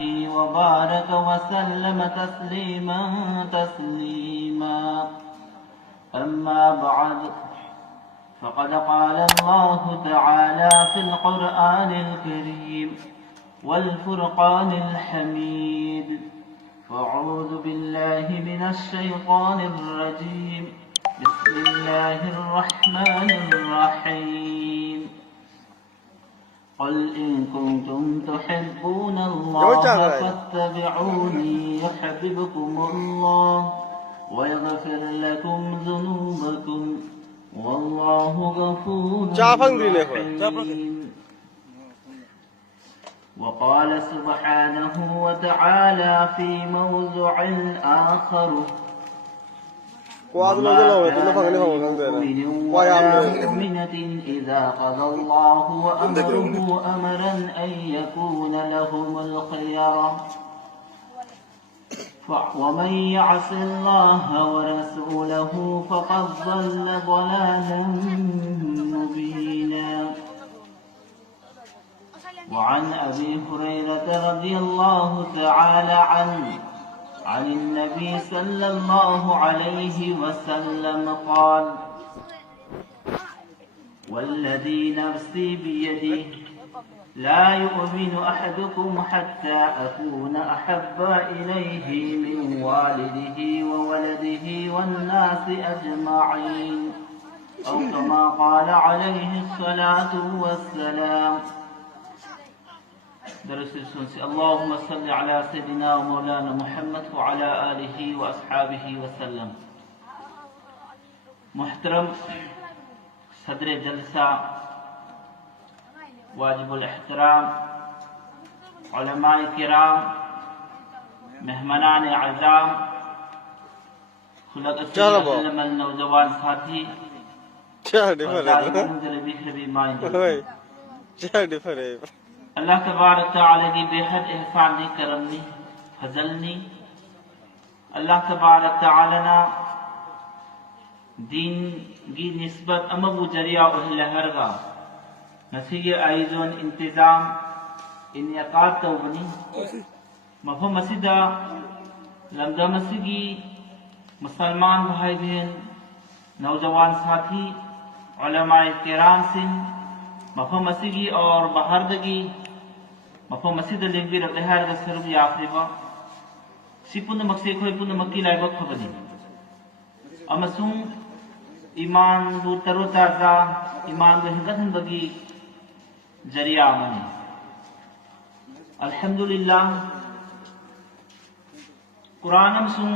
وبارك وسلم تسليما أما بعد فقد قال الله تعالى في القرآن الكريم والفرقان الحميد فأعوذ بالله من الشيطان الرجيم بسم الله الرحمن الرحيم قل إن كنتم تحبون الله فاتبعوني يحببكم الله ويغفر لكم ذنوبكم والله غفور رحيم وقال سبحانه وتعالى في موضع آخر وما كان لمؤمنة إذا قضى الله وأمره أمرا أن يكون لهم الخيرة ومن يعص الله ورسوله فقد ضل ضلالا مبينا وعن أبي هريرة رضي الله تعالى عنه عن النبي صلى الله عليه وسلم قال والذي نفسي بيده لا يؤمن أحدكم حتى أكون أحب إليه من والده وولده والناس أجمعين أو كما قال عليه الصلاة والسلام. اللهم صل على سيدنا ومولانا محمد وعلى آله وأصحابه वसल्लम. मुहतरम सदर जलसा, वाजिबुल एहतराम उलमाए किराम, मेहमानान आज़ाम, खुलक़ नौजवान साथी, अल्लाह तबारक तआला की बेहद एहसानी करमनी फजलनी अल्लाह तबारक तआला ना दीन की निस्बत अमबू जरिया लहरगा नसीगे आइजोन इंतजाम इनकाद तौबनी मफहम मसीदा लमदा मसीगी मुसलमान भाई बहन नौजवान साथी उलमाए किराम सिंह मफहम मसीगी और बहारदगी मफहम मसीद लिंगी रतहार का सर्व याफ्रिबा सिपुन मक्से खोई पुन मक्की लाइबा खबनी अमसुं ईमान दु तरोताजा ईमान दु हिंगतन बगी जरिया मनी अल्हम्दुलिल्लाह कुरान अमसुं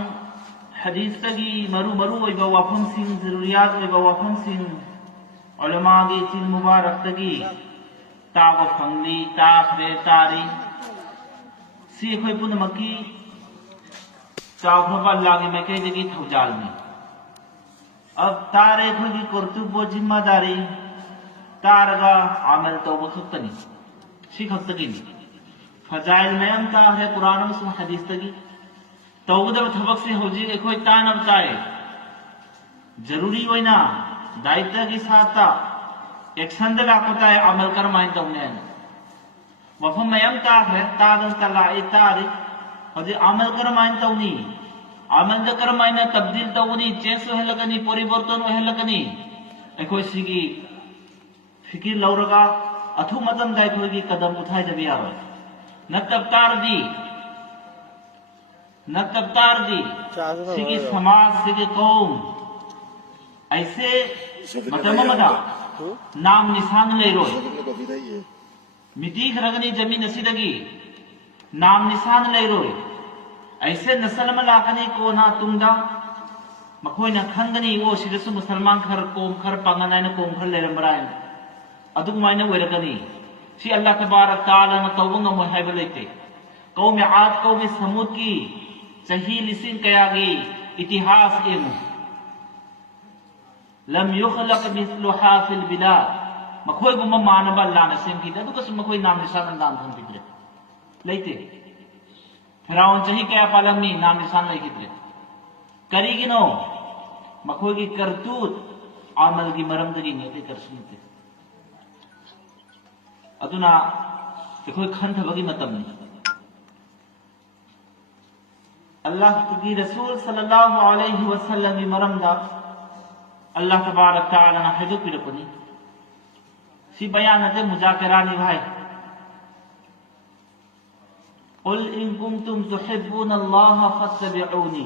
हदीस तगी मरु मरु वैबा वाफम सिंह जरूरियात वैबा वाफम सिंह उलमा की चिल मुबारक तगी ताब फंगली ताबे तारी सी खोई पुन मक्की चावफा लागे मैं कह देगी थौजाल में अब तारे खोई की कुर्तुब जिम्मेदारी तारगा आमल तो बखतनी सी खतगी फजाइल में हम ता है कुरान में हदीस तगी तौबद थबक से हो जी कोई तान अब ताए जरूरी होई ना दायित्व की साथ एक संद लाकोता है अमल कर माइन तौने वफम मयम ता है तादन तला इतारी और अमल कर माइन तौनी अमल कर माइन तब्दील तौनी चेंज है लगनी परिवर्तन है लगनी एकोई सिगी फिकिर लौरगा अथु मतम दाय कोई कदम उठाए जब यार न तब दी सिगी समाज सिगी कौम ऐसे मतमदा नाम निशान ले रो मिटी खरगनी जमीन नसीदगी नाम निशान ले रो ऐसे नस्ल में लाकनी को ना तुंगदा मखोई ना खंगनी वो सिरसु मुसलमान खर कोम खर पंगना ने कोम खर ले रमराय अदुग मायने वेरकनी सी अल्लाह तबारक तआला न तौबंग म है बलेते कौम आद कौम समूद की सही लिसिन कयागी इतिहास एम लम युखलक मिस्लुहा फिल बिलाद मखोई गुम मानबा अल्लाह ने सेम की दु कस मखोई नाम निशान नाम थम दिले लेते फिरौन सही कया पालमी नाम निशान नहीं कितले करीगिनो मखोई की करतूत आमल की मरमदगी नेते कर सुनते अदुना कोई खंड बगी मतम नहीं अल्लाह की रसूल सल्लल्लाहु अलैहि वसल्लम की मरमदा अल्लाह तबारक तआला ना हजो पिरपनी सी बयान दे मुजाकरानी भाई कुल इन कुंतुम तुहिब्बुनल्लाह फत्तबिऊनी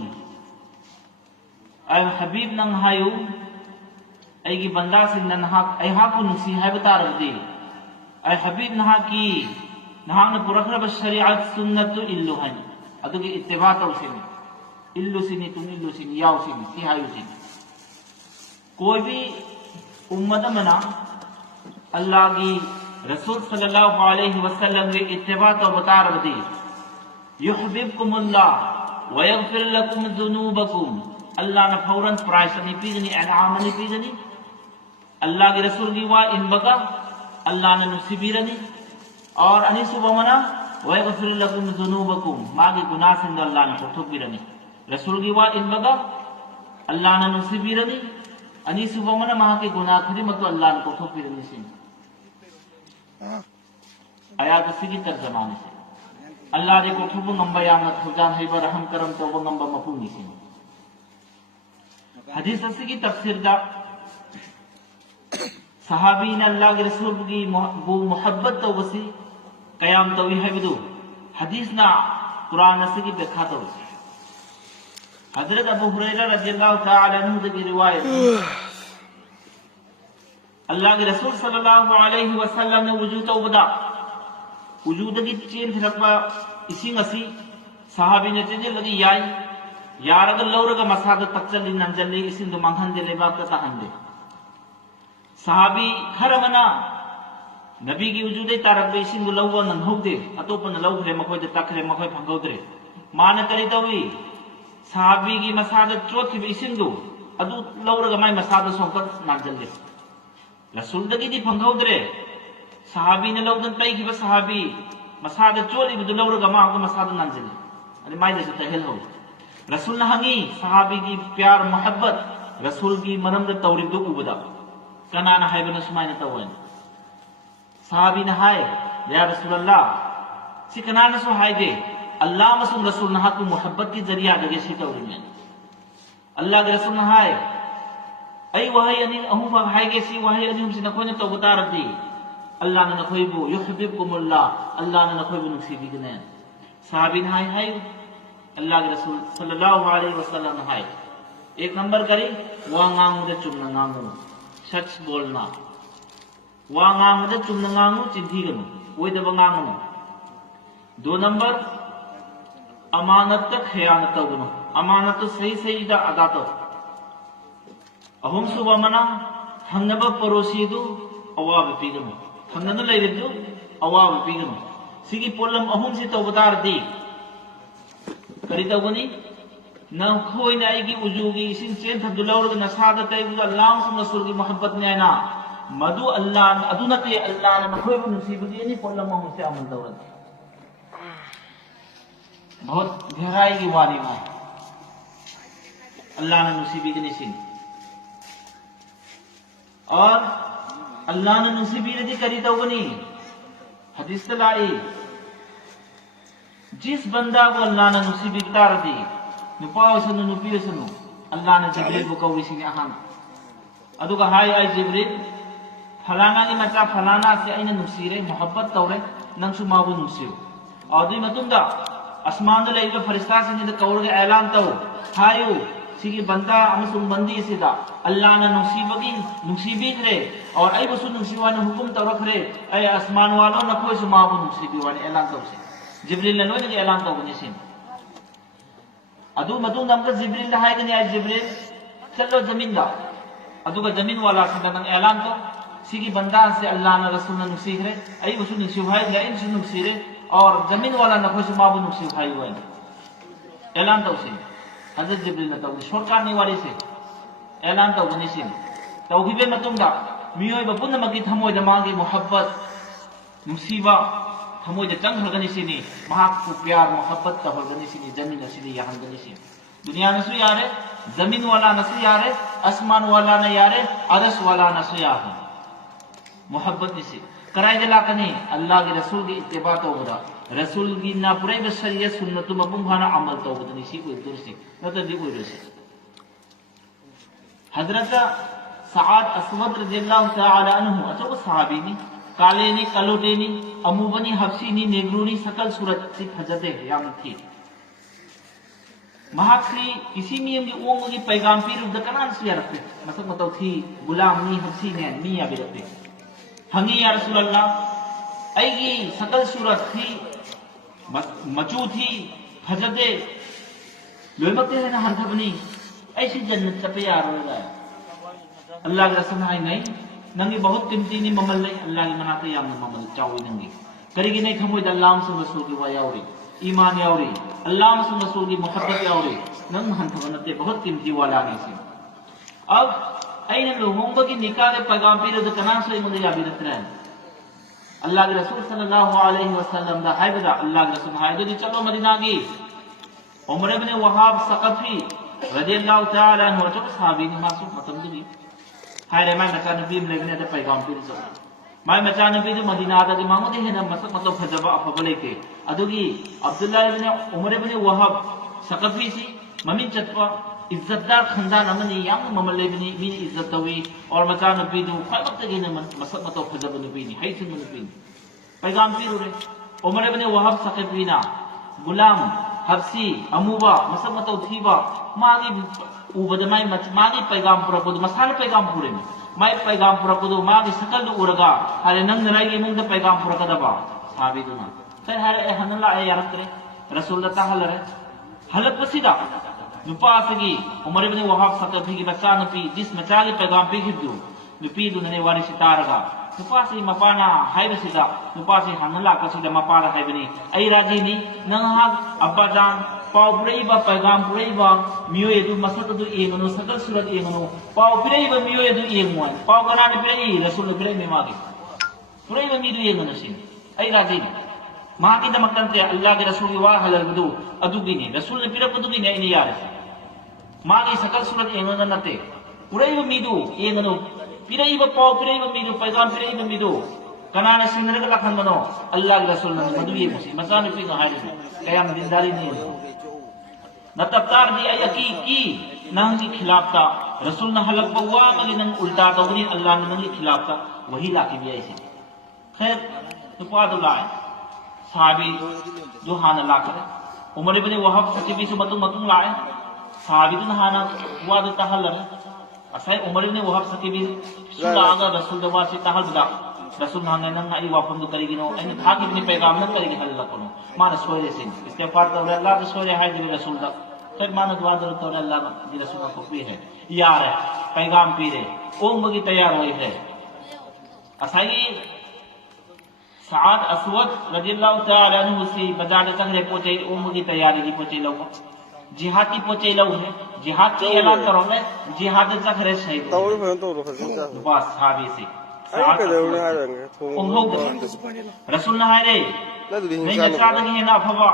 ऐ हबीब नंग हायु ऐगी बंदा सिंह नहा ऐ हाकु नुसी है बता रदी ऐ हबीब नहा की नहांग पुरखरब शरीअत सुन्नत इल्लु है अदुगी इत्तिबा तौसिनी इल्लु सिनी तुम इल्लु सिनी याव सिनी सी हायु सिनी कोई भी उम्मत मना अल्लाह की रसूल सल्लल्लाहु अलैहि वसल्लम की इत्तिबा तो बता रदी युहिब्बुकुमुल्लाह व यगफिर लकुम ज़ुनूबकुम अल्लाह ने फौरन प्राइस नहीं पीजनी इनाम नहीं पीजनी अल्लाह के रसूल की वा इन बका अल्लाह ने नुसीबीरनी और अनि सुबमना व यगफिर लकुम ज़ुनूबकुम मागी गुनाह से अल्लाह ने कोठुबीरनी रसूल की वा इन बका अल्लाह ने नुसीबीरनी अनि सुबमना मा के गुनाह खरी मत अल्लाह ने कोठुबीरनी सिन आयात सिगी तर्जमाने से अल्लाह रे कोठुब नंबर यामत खुजान हैबर रहम करम तो वो नंबर मफहूमी सिन हदीस की तफसीर दा सहाबी ने अल्लाह के रसूल की वो मोहब्बत तो वसी कयाम तो है बिदु हदीस ना कुरान से की व्याख्या तो वसी हजरत अबू हुरैरा रज़ियल्लाहु तआला अन्हु की रिवायत अल्लाह के रसूल सल्लल्लाहु अलैहि वसल्लम ने वजूद उबदा वजूद की चेन फिरकवा इसी नसी सहाबी ने चेंज लगी याई यार अगर लौरगा मसाद तक्चली नंजली इसिन दो मंगन दे लेबा का तहंदे सहाबी खरमना नबी की वजूदे तारक बे इसिन दो लौवा नंहौदे अतोपन लौखरे मखोय दे तखरे मखोय फंगौदरे मान करी तवी सहाबी की मसाद चोथि बे इसिन दो अदु लौरगा माय मसाद सोंकर नंजले रसूल दगी दी फंगौदरे सहाबी ने लौदन तई की सहाबी मसाद चोली बदु लौरगा मा को मसाद नंजले अरे माय दे तहल हो रसूल नहंगी सहाबी की प्यार मोहब्बत रसूल की मरम द तौरीद दो उबदा कनाना है बन सुमाइन तवन सहाबी न हाय या रसूल अल्लाह सी कनाना सो हाय दे अल्लाह मसुम रसूल नहा को मोहब्बत की जरिया जगे सी तौरीद में अल्लाह के रसूल नहाय ऐ वही अनि अहु हाय के सी वही अनि हम से न कोने तो बता रदी अल्लाह ने नखोइबु युहिब्बुकुमुल्लाह अल्लाह ने नखोइबु नसीबी गने सहाबी न हाय अल्लाह के रसूल सल्लल्लाहु अलैहि वसल्लम है एक नंबर करी वा ngang दे चुमना ngangu सच बोलना वा ngang दे चुमना ngangu चिंथी गनु ओय दे ngangu दो नंबर अमानत तक खयानत तगनु अमानत सही सही दा अदा तो अहुम सुबह मना थंगब परोसी दु अवाब पीगनु थंगन लेरे दु अवाब पीगनु सिगी पोलम अहुम से तो बता दी करी तगनी न खोई ने आएगी उजूगी इसिन चेन थब्दुल्लाह और नसाद तैबु अल्लाह रसूल की मोहब्बत ने ना मधु अल्लाह अदुनते अल्लाह ने खोई नसीब दी नहीं पोलम से अमल दौरत बहुत गहराई की वारी में अल्लाह ने नसीबी की निसिन और अल्लाह ने नसीबी ने करी तगनी हदीस लाई जिस बंदा को अल्लाह ने नसीबी तार दी नुपा सनु नुपी सनु अल्लाह ने जिब्रील को कौवी सिंह अहम अदुगा हाय आई जिब्रील फलाना की मचा फलाना से आइने नुसीरे मोहब्बत तौरे नंसु माबु नुसीरो और दुई मतुंदा आसमान दे लेबे फरिश्ता सिंह दे कौर के ऐलान तौ हायो सिगी बंदा अमसुम बंदी सिदा अल्लाह ने नुसीबी रे और आई बसु नुसीवा ने हुकुम तौरख रे ऐ आसमान वालों न कोई माबु नुसीबी वाले ऐलान तौ से जिब्रील ने लोने के ऐलान तो बनी सिन अदु मदु नमक जिब्रील हाय गनी आज जिब्रील चलो जमीन दा अदु का जमीन वाला संदन ऐलान तो सिगी बंदा से अल्लाह ने रसूल ने नसीह रे आई वसु नसीह भाई या इन सुन नसीरे और जमीन वाला न खोस माबू नसीह भाई हुआ ऐलान तो सिन हजरत जिब्रील ने तो शोरकार नहीं वाली से ऐलान तो बनी सिन तौहीबे मतुंगा मियोय बपुन मकी थमोय दमागी मोहब्बत मुसीबा थमोय चंग हगनी सिनी महाकु प्यार मोहब्बत का हगनी सिनी जमीन सिनी यहां गनी सिनी दुनिया नसु यारे जमीन वाला नसु यारे आसमान वाला न यारे अरश वाला नसु यारे मोहब्बत निसी कराई दिला कनी अल्लाह के रसूल की इत्तिबा तो होदा रसूल की नापुराई शरीयत सुन्नत मपुंग फाना अमल तौबदनी सी उइदुरसी नतदी उइरसी हजरत सआद अस्वद रज़ियल्लाहु तआला अन्हु अचो सहाबीनी कालेनी कलोटेनी अमुबनी हफ्सीनी नेग्रूनी सकल सूरत सी फजते याम थी महाक्री किसी मियम की ओंग की पैगाम पीर द कनान से यारते मसक मतौ थी गुलाम नी हफ्सी ने मी या बिरते हंगी या रसूल अल्लाह ऐगी सकल सूरत थी मचू थी फजते लोमते है ना हरथबनी ऐसी जन्नत चपे यार अल्लाह के रसूल है नहीं नंगी बहुत कीमती नी ममल ले अल्लाह की मनाते याम ममल चावी नंगी करेगी नहीं थमोय अल्लाह से रसूल की वा यावरी ईमान यावरी अल्लाह से रसूल की मोहब्बत यावरी नंग हंथबनते बहुत कीमती वाला ने से अब ऐन लोगों की निकाह के पैगाम पीर द कना से मुझे या बिरत रहे अल्लाह के रसूल सल्लल्लाहु अलैहि वसल्लम दा हायबदा अल्लाह के रसूल हाय दो चलो मदीना की उमर इब्न वहाब सकफी रज़ियल्लाहु तआला अन्हु जो सहाबी ने मासूम मतम दी हाय रे माय मचा नबी लेबने द पैगाम पीर जो माय मचा नबी जो मदीना दा के मांगो दे है मसक मतलब फजबा अफबल लेके अदुगी अब्दुल्लाह इब्न उमर इब्न वहाब सकफी सी ममी चतवा इज्जतदार खानदान अमनी याम ममल लेबनी मी इज्जत तवी और मचा नबी दो खाय वक्त के ने मसक मतलब फजब नबी नी है सुन नबी पैगाम पीर रे उमर इब्न वहाब सकफीना गुलाम हफ्सी अमुबा मसक मतलब थीबा मागी उबद मागी पैगाम पुरको मसाले पैगाम पुरे में माई पैगाम पुरको मागी सकल उरगा हारे नंग नराई मुंग पैगाम पुरकदबा साबिदुना सर हारे हनला ए यारकरे रसूल ता हलरे हलक पसीदा नुपासगी उमर इब्न वहाब सकफी की बच्चा नपी जिस मचा के पैगाम पे हिदु नुपी दुने वारी सितारगा नुपासी मपाना हाइबसिदा नुपासी हनला कसिदा मपारा हाइबनी आई राजीनी नंहा अब्बा जान पाव पुरैबा पैगाम पुरैबा मियो एदु मसक दु एंगनो सकल सूरत एंगनो पाव पुरैबा मियो एदु एंगमोय पाव गना ने पुरै रसूल पुरै मेमागे पुरैबा मिदु एंगनो सिन आई राजीनी मागी दमकन ते अल्लाह के रसूल की वाह हलदु अदुगी ने रसूल ने पिरपदुगी ने इने यार मागी सकल सूरत एंगनो नते पुरैबा मिदु एंगनो पिरैबा पाव पिरैबा मिदु पैगाम पिरैबा मिदु कनाने सिंदर का लखन बनो अल्लाह के रसूल ने मदु ये मुसी मसा ने पिंग हाय कयाम दिनदारी नहीं न तफ्तार दी अयकी की नंग की खिलाफ था रसूल ने हलक बवा मगे नंग उल्टा तो उन्हीं अल्लाह ने नंग की खिलाफ था वही लाके भी ऐसे खैर तो पादुला साहबी जो हाना लाकर उमर इब्न वहाब सकीबी से मतुम लाए साहबी तो हाना हुआ तो तहल असै उमर इब्न वहाब सकीबी सुलागा रसूल दवा से तहल बदा रसूल ने नंग आई वापम तो करेगी नो एने था कि इब्न पैगाम न करेगी हल लकनो मान सोरे से इस्तिगफार तो अल्लाह के सोरे है जी रसूल दा फिर मान दुआ दर तो अल्लाह जी रसूल को भी है यार है पैगाम पीरे ओम की तैयार हुई है असाई सआद अस्वद रज़ियल्लाहु तआला अन्हु से बाजार चंगरे पहुंचे ओम की तैयारी की पहुंचे लो जिहाद की पहुंचे लो है जिहाद के ऐलान करो मैं जिहाद चंगरे शहीद तो बस साहबी से रसूल ने हाय रे नहीं नचरा लगी है ना फवा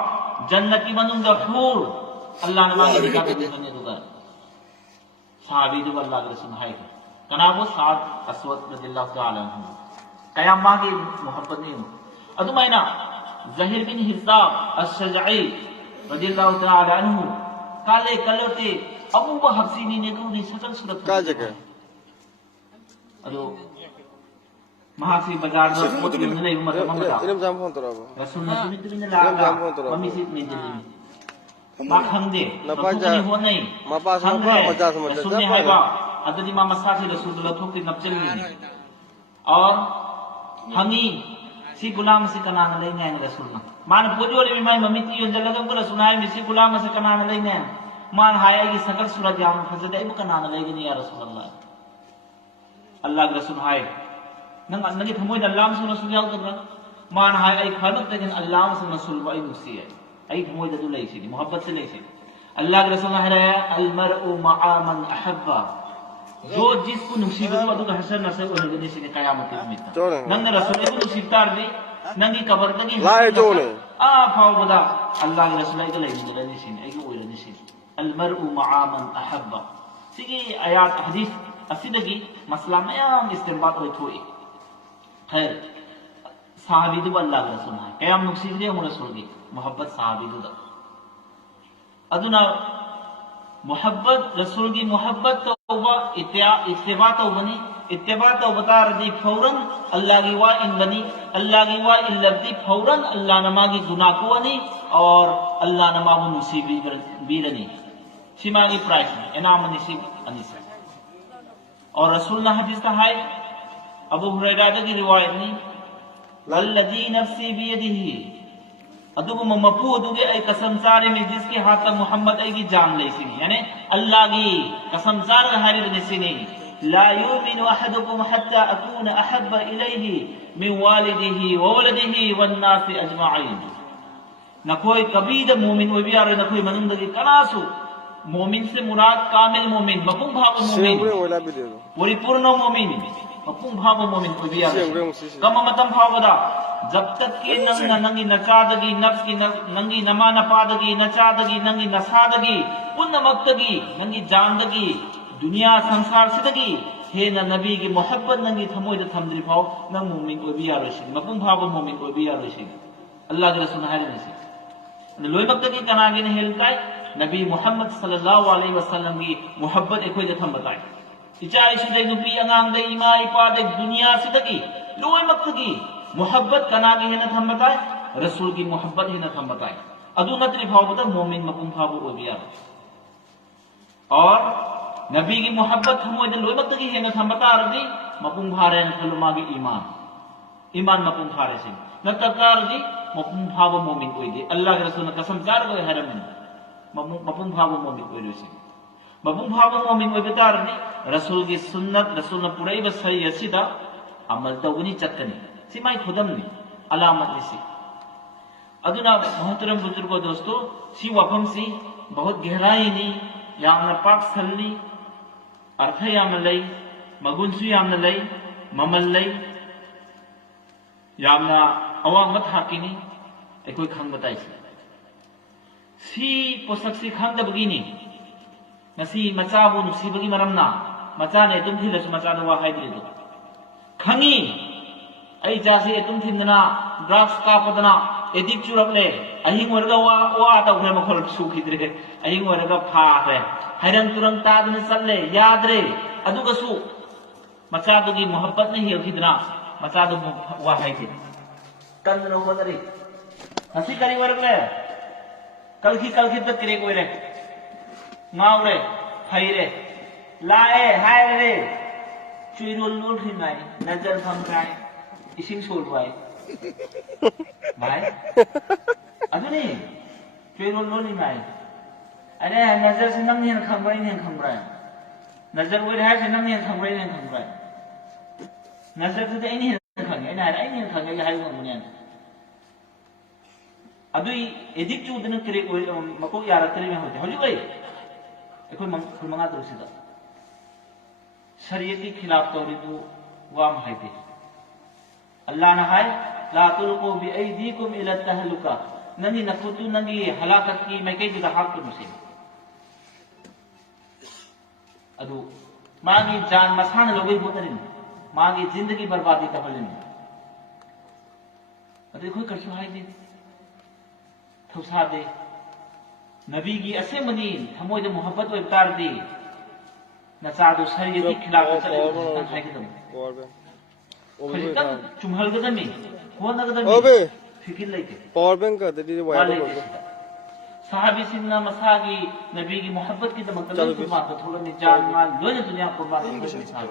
जन्नत की मनुंग दा फूल अल्लाह ने मांगे दिखा दे दुनिया दुगा साहबी जो अल्लाह के रसूल हाय कना वो सआद अस्वद रज़ियल्लाहु तआला अन्हु कया मांगे मोहब्बत नहीं अदुमाइना ज़हीर बिन हिसाब अश-शजई रज़ियल्लाहु तआला अन्हु काले कलोटे अबू हफ्सीनी ने दूनी सकल सूरत का जगह अदो महासी बाजार में मोती में नहीं मतलब ममता रसूल ने सुनी ने लागा मम्मी से में जल्दी मा खंदे नहीं हो नहीं रसूल ने हायबा अदनी मा मसाजी रसूल लथोक नपचल में और हमी सी गुलाम से कनान लेने रसूल मान पूजो रे माय मम्मी ती जलगम को रसूल है मिसी गुलाम से कनान लेने मान हाय की सकल सूरत जाम फजद इब कनान लेगे या रसूल अल्लाह के रसूल हाय नंग नंगी थमोय अल्लाह से रसूल याव तो मान हाय आई खलक तक अल्लाह से रसूल वही मुसी है आई थमोय दु लेसी मोहब्बत से लेसी अल्लाह के रसूल है अल मरउ मआ मन अहब्बा जो जिसको मुसीबत में तो हसन नसे को लगने से कयामत के दिन नंग रसूल को मुसीबत दी नंगी कबर तक लाए जो ने आ फाव बदा अल्लाह के रसूल को लेने से आई को लेने से अल मरउ मआ मन अहब्बा सिगी आयत हदीस असिदगी मसला में इस्तेमाल होई थोई खैर sahabi du Allah Rasul hai kayam nuksiri mo Rasul gi muhabbat sahabi du da aduna muhabbat Rasul gi muhabbat tawba ittiba tawbani ittiba tawbatar di fauran Allah gi wa in bani Allah gi wa illati fauran Allah nama gi guna ko ani और अल्लाह नमा वो मुसीबी बीरनी सिमागी price इनाम निसीब अनिसा और रसूल ने हदीस का है अबू हुरैरा की रिवायत ने वल्लजी नफ्सी बियदिही अदुब ममपू अदुगे ऐ कसम सारे में जिसके हाथ में मोहम्मद ऐ की जान ले सी यानी अल्लाह की कसम सारे हारी ने सिनी ला युमिनु अहदुकुम हत्ता अकून अहब्ब इलैहि मिन वालिदिही व वलदिही वन नास अजमाइन नकोई कभी द मोमिन हो बिया रे नकोई मनंग दगी कनासु मोमिन से मुराद कामिल मोमिन मपुंग भाव मोमिन परिपूर्ण मोमिन मपुंग भाव मोमिन हो बिया कम मतम भावदा जब तक के नंगी नचादगी नफ्स की नंगी नमा नपादगी नचादगी नंगी नसादगी पुन्नमक्तगी नंगी जानदगी दुनिया संसार सिदगी हे न नबी की मोहब्बत नंगी थमोय द थमद्रि भाव नंग मोमिन हो बिया रोशी मपुंग भाव मोमिन हो बिया रोशी अल्लाह के रसूल हारी नसी लोई वक्त की कनागे ने हेलता है नबी मोहम्मद सल्लल्लाहु अलैहि वसल्लम की मोहब्बत एक कोई जथम बताए इचा इसी नुपी अंगांग दे इमा इपा दे दुनिया से तकी लोई वक्त की मोहब्बत कनागे है न थम बताए रसूल की मोहब्बत है न थम बताए अदु नत्री भाव बता मोमिन मकुम भाव ओ बिया और नबी की मोहब्बत हम दे लोई वक्त की है न थम बता रदी मकुम भारे न फलुमा की ईमान मकुम भारे से न तकार दी मपुंग भाव मोमिन कोई दे अल्लाह के रसूल ने कसम जार को हरम मपुंग भाव मोमिन कोई से मपुंग भाव मोमिन कोई बता रही रसूल की सुन्नत रसूल ने पूरे बस सही असीदा अमल तौगनी चक्कनी सिमाई खुदम ने अलामत निसी अदुना मोहतरम बुजुर्गों दोस्तों सी वफम सी बहुत गहराई नी यामना पाक सल्ली अर्थ यामना लई मगुनसु यामना लई ममल लई यामना अवांग मत हाकिनी कोई खंग बताई सी पोसक सी खंग दबगिनी नसी मचा वो नुसीबगी मरमना मचा ने तुम थी लस मचा दवा हाय दे दो खंगी ऐ जासे तुम थी ना ड्रग्स का पदना एदिक चुरबले अहिंग वरगा वा तौरे मखल सुखिद्रे अहिंग वरगा फारे हैरन तुरंग तादन चलले याद रे अदुगसु मचा दुगी मोहब्बत नहीं होखिदना मचा दु वा हाय दे कल नो बदरी हसी करी वरगे कल की तक करे कोई रे माव रे फाई रे लाए हाय रे चुइरुल लुल खिनाय नजर फमकाय इसिंग सोल बाय भाई अदुनी चुइरुल लुल निमाय अरे नजर से नंग ने खंबराय नजर वो है से नंग ने खंबराय नजर से इनी खंगे ना इनी खंगे हाय वो मुनिया अदुई एदिक चुदन करे मको यार करे में होते होली भाई कोई मंगा तो सीधा शरीयती खिलाफ तौरी तो वाम है थे अल्लाह ने हाय ला तुलकू बि ऐदीकुम इला तहलुका नंगी नखुतु नंगी हलाकत की मैं कई जगह हाथ पर मुसे अदु मागी जान मसान लोगे बोतरिन मागी जिंदगी बर्बादी तबलिन अदु कोई करसु हाय दे थुसा दे नबी की असे मनी थमोय दे मोहब्बत व इफ्तार दी नसादु शरीयती खिलाफ चले है एकदम खलिकन चुमहल गदमी कोन गदमी ओबे फिकिर लेके पावर बैंक का दे वायर साहबी सिन्ना मसागी नबी की मोहब्बत की तमक तलब की बात थोड़ा नि जान माल दोने दुनिया कुर्बान कर साहब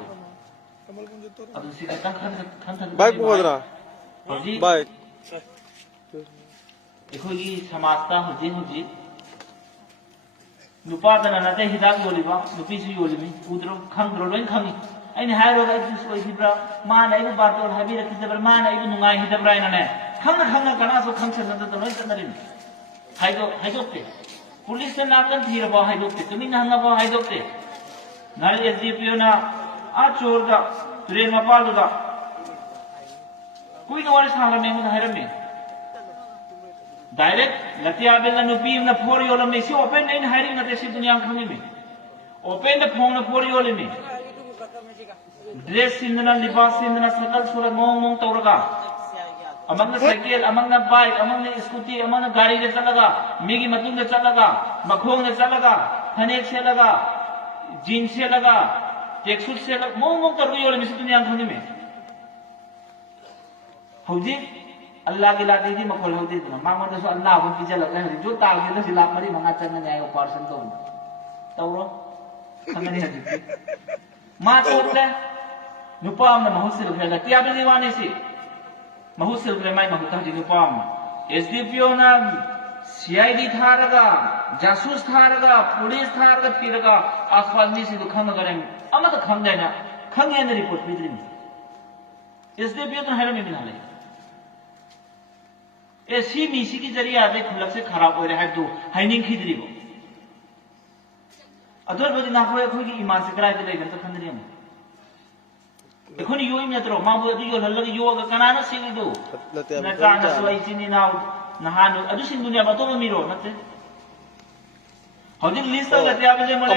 अब सीधा खन बाइक बोदरा बाइक इखोगी समाजता हुजी नुपादना नते हिदाक योलिबा नुपीसु योलिबी उद्रो खंग्रो लोइन खंगी अने हायरोगा इस हिब्रा मान आइबु बातो हाबी रखिदबर मान आइबु नुंगाई हिदबरा इनने खंग कनासो खंगसन नत लोइन तनरिन हाइदोक्ते पुलिस से नाकन थीरबा हाइदोक्ते तुमिन हंगबा हाइदोक्ते नाल एसडीपीओ ना आ चोरदा ट्रेन मपालुदा कोई नवारी सारमे मुन हायरमे डायरेक्ट लतिया बेल नुपी न फोर योल में सी ओपन नहीं हायरिंग नते सी दुनिया खंगी में ओपन द फोन फोर योल में ड्रेस सिंदना लिबास सिंदना सकल सूरत मोंग मोंग तौरगा अमंग साइकिल अमंग बाइक अमंग स्कूटी अमंग गाड़ी दे चलगा मिगी मतुंग दे चलगा मखोंग दे चलगा फनेक से लगा जींस से लगा टेक्सूट से लगा मोंग मोंग कर रही हो मिस दुनिया खंगी में हौजी अल्लाह की लाती थी मखोल होती थी मांगो तो अल्लाह को पीछे लग रहे जो ताल के तो सिला मरी मंगा चलने जाएगा पर्सन तो तौरो खंगनी हजी मां तोड़ले नुपा हमने महुसिल खेला क्या भी दीवाने से महुसिल के माई महुता जी नुपा हम एसडीपीओ ना सीआईडी थारगा जासूस थारगा पुलिस थारगा फिरगा आसपास में से तो खंग करें अमत तो खंग है ना खंग है ना रिपोर्ट भी दिन एसडीपीओ तो हैरो में मिला ले ऐसी मिसी की जरिए आते खुलक से खराब हो रहा है तो हाइनिंग खींच को अदर बदी ना कोई कोई की ईमान से कराए चले गए तो खंग नहीं देखो नहीं योई में तो माँ वो तो यो लल्लग यो का कनाना सीनी दो न जाना सोई सीनी ना नहानो अदु सिंह दुनिया बातों में मिरो नते हौजिक लिस्ट का त्या बजे मले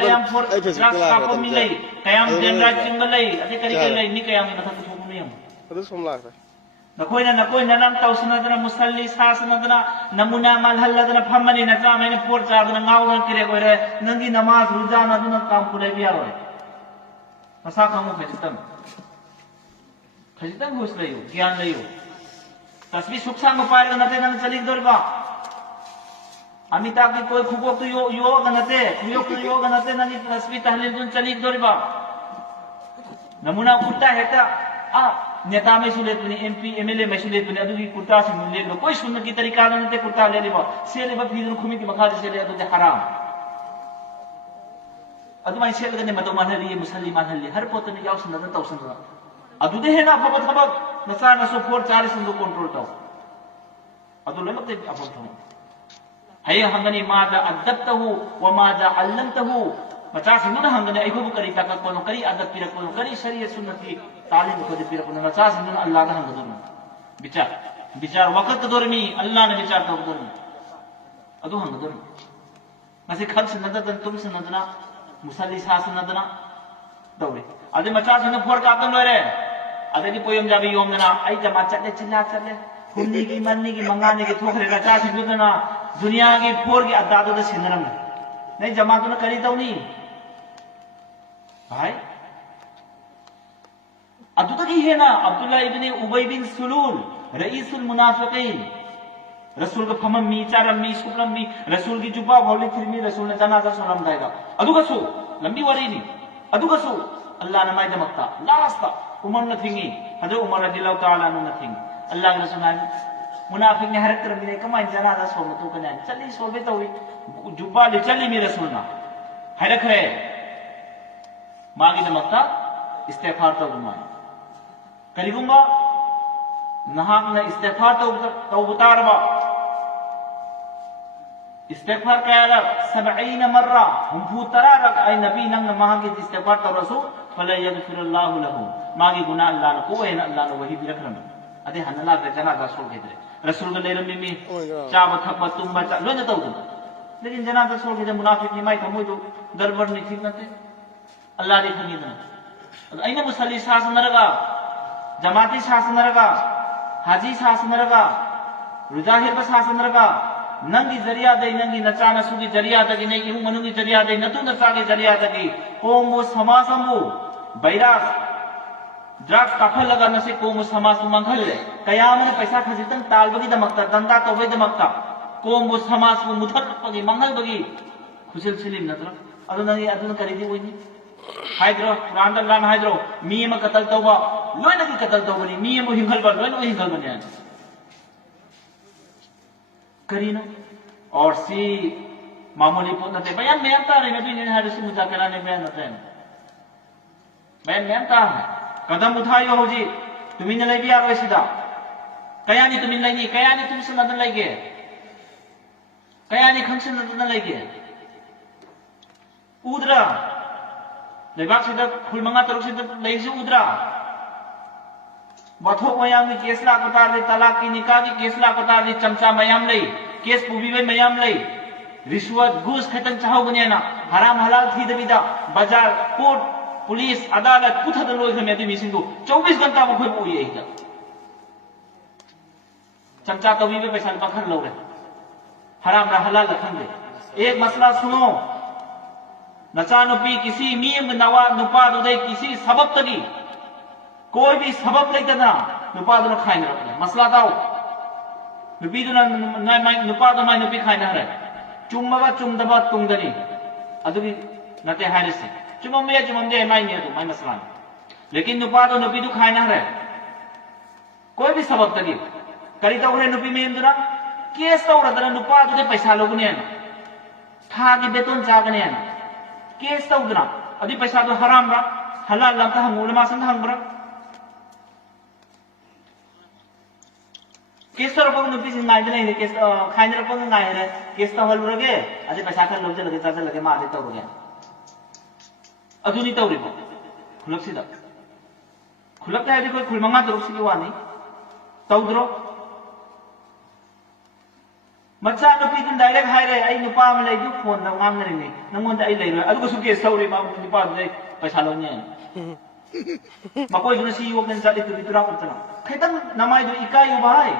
कयाम फोर ड्रग्स का को मिले कयाम जनराज सिंह ले अते करी के ले नि कयाम न था तो नहीं हम अदु सोमला नकोई नम तौसनदना मुसल्ली सासनदना नमुना मलहल्लदना फमनी नचा मैंने पोर चादना गाउन किरे कोरे नंगी नमाज रुजान अदुना काम पुले बिया रोय मसा कामो खजितम घुस लयो ज्ञान लयो तस्वीर सुख सांग पार नते नन चलिक दोरबा अमिताभ की कोई खुबो तो यो गनते यो गनते ननी तस्वीर तहलील दुन चलिक दोरबा नमुना कुत्ता हेता आ नेता में सुलेत बनी एमपी एमएलए में सुलेत बनी अदुगी कुर्ता से मिले लो कोई सुनने की तरीका नते कुर्ता ले लेबा से लेबा फिर खुमी की मखा से ले अदु हराम अदुमाई से लगने मतो मानहली मुसल्ली मानहली हर पोत ने याव सुनना तौसनरा अदुदे है ना फबत फबक नसा नसो फोर 40 सुंदो कंट्रोल ताऊ अदु लमते अपन थो है हंगनी माजा अदबतहु व माजा अल्लमतहु मचा सिंदु हंगने आइखो करी ताकत कोनो करी अदब पिरक कोनो करी शरीयत सुन्नती तालीम को पिरक कोनो मचा सिंदु अल्लाह ना हंगदु विचार वक्त दोरमी अल्लाह ने विचार तो दोरमी अदु हंगदु मसे खल सुन्नत तुम सुन्नतना मुसल्ली सासनदना दौरे अदे मचा सिंदु फोर कातन लोरे अदगी पोयम जाबी योमना आई जमा चले चिल्ला चले हुन्नी की मन्नी की मंगाने की थोखरे का चा सिंदुना दुनिया की फोर की अदादो दे सिंदरम नहीं जमा तो न करी तो नहीं भाई अदु तक ही है ना अब्दुल्ला इब्ने उबय बिन सुलूल रईसुल मुनाफिकीन रसूल का फमम मी चारम मी सुकलम मी रसूल की जुबा भौली फिरमी रसूल ने जनाजा सुनम दाएगा अदु कसु लंबी वरी नहीं अदु कसु अल्लाह ने माय दमकता लास्ता उमर न थिंगी हजरत उमर रदियल्लाहु ताला न थिंग अल्लाह के रसूल मुनाफिक ने हरकत रमी ने कमाई जनाजा सोम तो कने चली सोबे तो जुबा ले चली मी रसूल ना हरक रे मागी दमकता इस्तिगफार तो गुमाय करिगुंबा नहाक ने इस्तिगफार तो उतारबा इस्तिगफार कयाला 70 मर्रा हम फुतरा रक आई नबी नंग महा के इस्तिगफार तो रसूल फला यगफिरुल्लाहु लहु मागी गुनाह अल्लाह ने कोई है अल्लाह ने वही भी रखना अदे हनला के जनाजा सोल के रसूल के लेरम में चाब थप तुम बचा लो न तो लेकिन जनाजा सोल के मुनाफिक नि माई थमो तो गड़बड़ नहीं ठीक नते अल्लाह दी खनी ना अइना मुसल्ली शासन रगा जमाती शासन रगा हाजी शासन रगा रुजाहिर शासन रगा नंगी जरिया दे नंगी नचा नसु की जरिया दगी नहीं इहु मनु की जरिया दे नतु नचा की जरिया दगी कोमो समासमु बैरास ड्रग्स काफल लगा नसे कोमो समास मंगल ले कयाम ने पैसा खजितन तालबगी दमकता दंदा तोबे दमकता कोमो समास मुथत पगी मंगल बगी खुशिल सिलिम नत्र अदुन करीदी वनी हाइद्रो कुरान अल्लाह हाइद्रो मी म कतल तौबा लोइन की कतल तौबनी मी म हिंगल बन लोइन हिंगल बन करीना और सी मामूली पुनते बयान में आता रे नबी ने हदीस मुजाकरा ने बयान आता है बयान में आता है कदम उठायो हो जी तुम इन लगी आ सीधा कया नहीं तुम इन लगी कया नहीं तुम सुन नदन लगे कया नहीं खंसन नदन लगे उद्रा लेबाक सीधा खुल मंगा तरुक सीधा लेजी उद्रा बथो मयाम की केस ला कतार दे तलाक की निकाह की केस ला कतार दे चमचा मयाम ले केस पुबी में मयाम ले रिश्वत घूस खतन चाहो बनियाना हराम हलाल थी दबिदा बाजार कोर्ट पुलिस अदालत कुछ लोग में मिसिंग 24 घंटा में कोई पोई है चमचा तवी में पैसा पखन लो रहे हराम रा हलाल रखन दे एक मसला सुनो नचा नुपी किसी मीम नवा नुपा दुदे किसी सबब तगी कोई भी सबब लेतना नुपा दुना खाइन रखले मसला ताओ नुपी दुना नुपा दुना नुपी खाइन रहे चुम्मबा चुमदबा तुंगदनी अदुगी नते हारिसे चुममदे माई ने तो माई मसला लेकिन नुपा दो नुपी दु खाइन रहे कोई भी सबब तगी करी तौरे नुपी में दुना केस तौरदना नुपा दुदे पैसा लोगने था की बेतन जागने केस तौदना अदी पैसा दो हराम रा हलाल ला हंगूल मासन हंगब्रा केस तौरप नुपी से नाइद नहीं केस खाइन रप नाइ रे केस तौहल रगे अदी पैसा खन लोग लगे चाचा लगे मा दे तौरगे अदुनी तौरिबो खुलक सिदा खुलक है कोई खुलमंगा तरुक सिगी वानी तौद्रो मचा नुपी तुम डायरेक्ट हाय रे आई नुपा में लेदु फोन ना ngang ने नंगोन दे आई लेरो अदु सु केस तौरि मा नुपा दे पैसा लोने मकोय दुन सी यो केन साली तुबी तुरा उतना खैतन नमाय दु इकाई उ भाई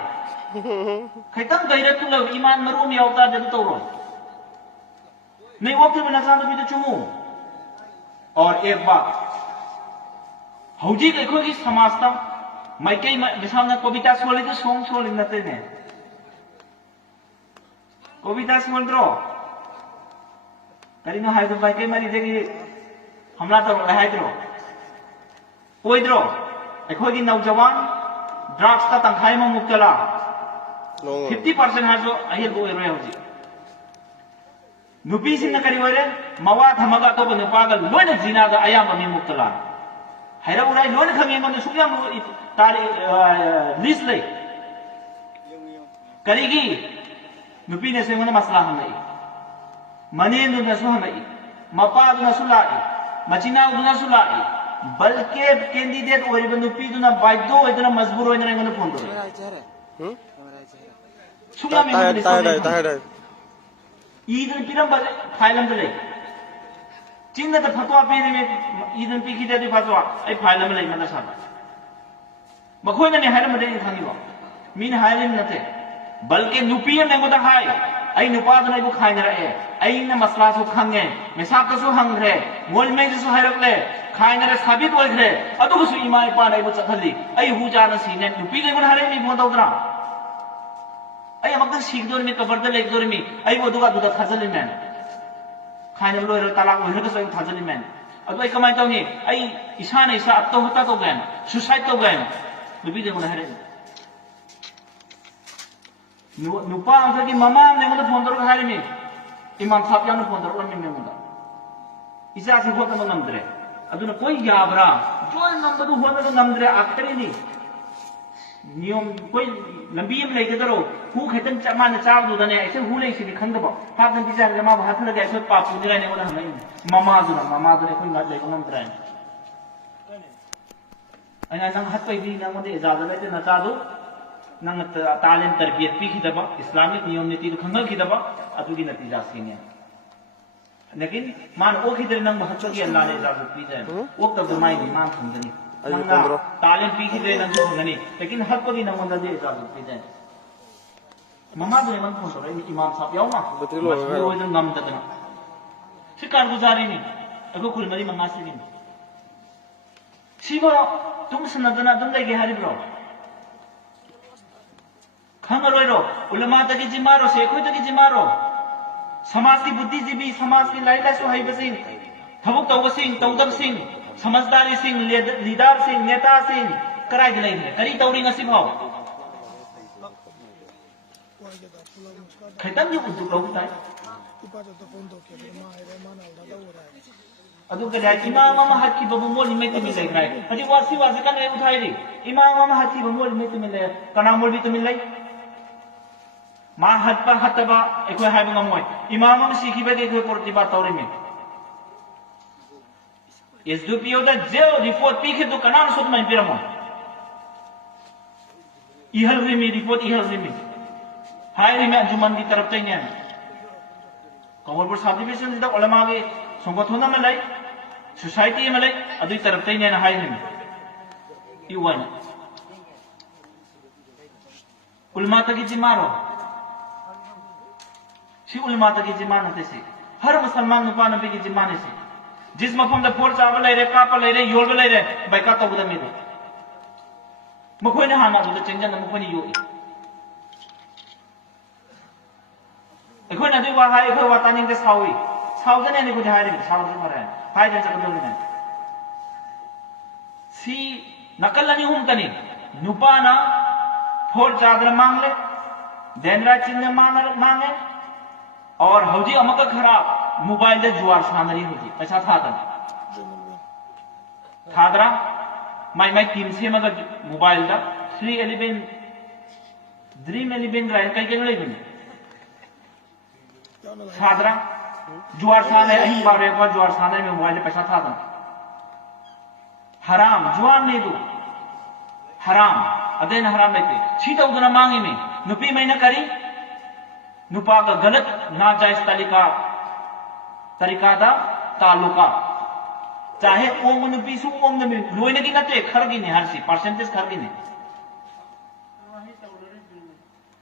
खैतन गैरे तु लो ईमान मरु में आवता जदु तौरो नहीं वक्त में नचा नुपी तो चुमु और एक बात हौजी देखो कि समाज ता माइकई मिसाल ना कविता सोली तो सोंग सोली नते ने कविता सुनद्रो करीनो हाय तो बाइके मारी देगी हमला तो हायद्रो ओइद्रो एखोगी नौजवान ड्रग्स का तंखाई में मुक्तला 50% हाजो अहिल गो एरो होजी नुपी सिन करी वरे मवा धमगा तो नुपागा लोइन जिनागा अयाम मी मुक्तला हायरा उराई लोइन खंगे मन सुयाम तारी लिस्ट ले करीगी नुपी ने सेवन मसला हमें मने न सुहमई मपा न सुलाई मचिना न सुलाई बल्कि कैंडिडेट ओरिब नुपी दुना बाइदो ओइदना मजबूर ओइना ने फोन दो सुगा में ताय ईदन पिरम बले फाइलम दले चिन्ह त फतवा पेने में ईदन पी खिदे दि फतवा आई फाइलम ले मन सा मखोइना ने हाइलम दे खानिबो मीन हाइलम नते बल्कि नुपी ने हाय आई नुपा दुना खाइन रहे अने मसला सु खंगे मेसाब तो हंग्रे मोल में हाइरकले खाइन रे साबित होइग्रे अदुगसु इमा इपा ने चखली आई हुजा न सीने नुपी ने हारे मी फोन तौद्रा आई मक्ता सीखदोर में कबर दे लेगदोर में आई वदुगा दुदा थाजली मैन खाइन लोइर तलाक होइरक सो थाजली मैन अदु आई कमाय तौनी आई इसा ने इसा अत्तो होता तो गन सुसाइड तो गन नुपी ने हारे नुपा अंसर की ममा ने फोन तौर हारे में इमाम साहब यान फोन तौर में मुदा इसा से होता नमद्रे अदुना कोई याबरा जो नंबदु होता नमद्रे आखरी नी नियम कोई लंबी में लेके दरो हु खतन चमान चाब दुदने ऐसे हु ले सिनि खंदबो हाथन पिजा रमा हाथ लगे ऐसे पापु निराय ने बोला हमें ममा दुना कोई ना ले नमद्रे अना नंग हाथ पे दी नमदे इजाजत लेते न चादो नंग तालीम तरबियत पीखिदबा इस्लामिक नियम नीति खंगल खिदबा अदुगी नतीजा सीने लेकिन मान ओ खिदर नंग महत्व की अल्लाह ने इजाजत पी जाए ओ तब माई मान खंगनी नंगा तालीम पीखिदे नंग खंगनी लेकिन हक को भी नंग दे इजाजत पी जाए ममा दुने मन फोन तोरे इमाम साहब यावमा मसले ओ जन गम ततना सिकार गुजारी नी अगो खुल मरी मंगा सिनी सिबो तुम सनदना तुम लेगे हारिब्रो खंगरोइरो उलमा तकी जिमारो शेखोय तकी जिमारो समाज की बुद्धिजीवी समाज की लाइला सो हाइब सिंह थबुक तौब सिंह तौदब सिंह समझदारी सिंह लीडर सिंह नेता सिंह कराय दिलाई है करी तौरी ngasi भाव खैतन जो उद्दु लोग ताय अदु के दाई इमाम मामा हाथी बबु मोल में तो मिले ग्राय हदि वासी वासी का ने उठाई दी इमाम मामा हाथी बबु मोल में तो मिले कना मोल भी तो मिले मा हत पर हतबा एखो हाइब ngमोय इमाम मामा सीखी बे के प्रतिभा तौरे में एसडीपीओ दा जेल रिपोर्ट पी के तो कना सुत में पिरमो इहल रिमी रिपोर्ट इहल रिमी हाय रिमी अंजुमन की तरफ से ने कमलपुर सब डिवीजन दा उलमा के संगठन में लाई सोसाइटी में लाई अदुई तरफ से ने हाय रिमी इवन उलमा तक जिम्मारो सी उलमा तक जिम्मा नते से हर मुसलमान नुपा नबी की जिम्मा ने से जिस मफम द फोर चावल ले रे काप ले रे योल ले रे बाइका तो बुदा मिदो मखोने हाना बुदा चेंजन मखोने यो एखोने दि वा हाय एखो वातानी के सावी सावजने ने गुदे हाय रे सावजने मरे हाय जन सकदो ने सी नकल नहीं हम तनी नुपा ना फोर चादर मांग ले देनरा चिन्ह मांगे और हौजी अमक खराब मोबाइल दे जुआर सानरी होती पैसा थादरा माई टीम से मगर मोबाइल दा 311 ड्रीम 11 राइन कई कई लेबिन थादरा जुआर साने अही बारे को जुआर साने में मोबाइल पैसा थादन हराम जुआर नहीं दो हराम अदेन हराम लेते सीधा उधर मांगे में नुपी में न करी नुपा का गलत नाजायज तरीका दा तालुका चाहे ओंग नुपी सु ओंग नुपी लोइने की नते खरगी ने हर सी परसेंटेज खरगी ने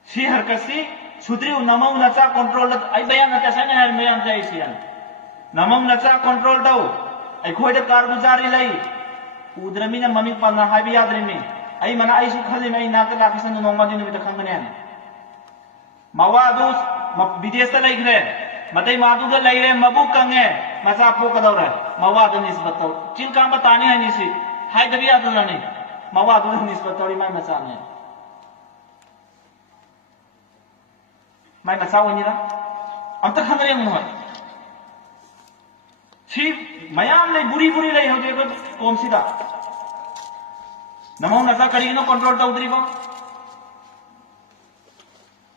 सी हरकसी सुद्री नमौ नचा कंट्रोल आई बयान नचा सने हर बयान जाई सी नमौ नचा कंट्रोल दो आई खोइदे कारगुजारी लई उद्रमीना ममी पालना हाबी यादरे में आई मना आई सु खले में नाक लाखिसन नोंमा दिन में खंगने मवादूस विदेश से लई रे मतई मादू के लई रे मबू कंगे मसा पो कदौर मवाद निस्बत तो चिल काम बताने है निसी हाय दबी याद नहीं मवाद निस्बत तोड़ी मैं मसा ने मैं मसा वनिरा अब तक खंगरे मुह छी मयाम ले बुरी बुरी लई हो देखो कौन सीधा नमो नसा करी नो कंट्रोल तो उतरी को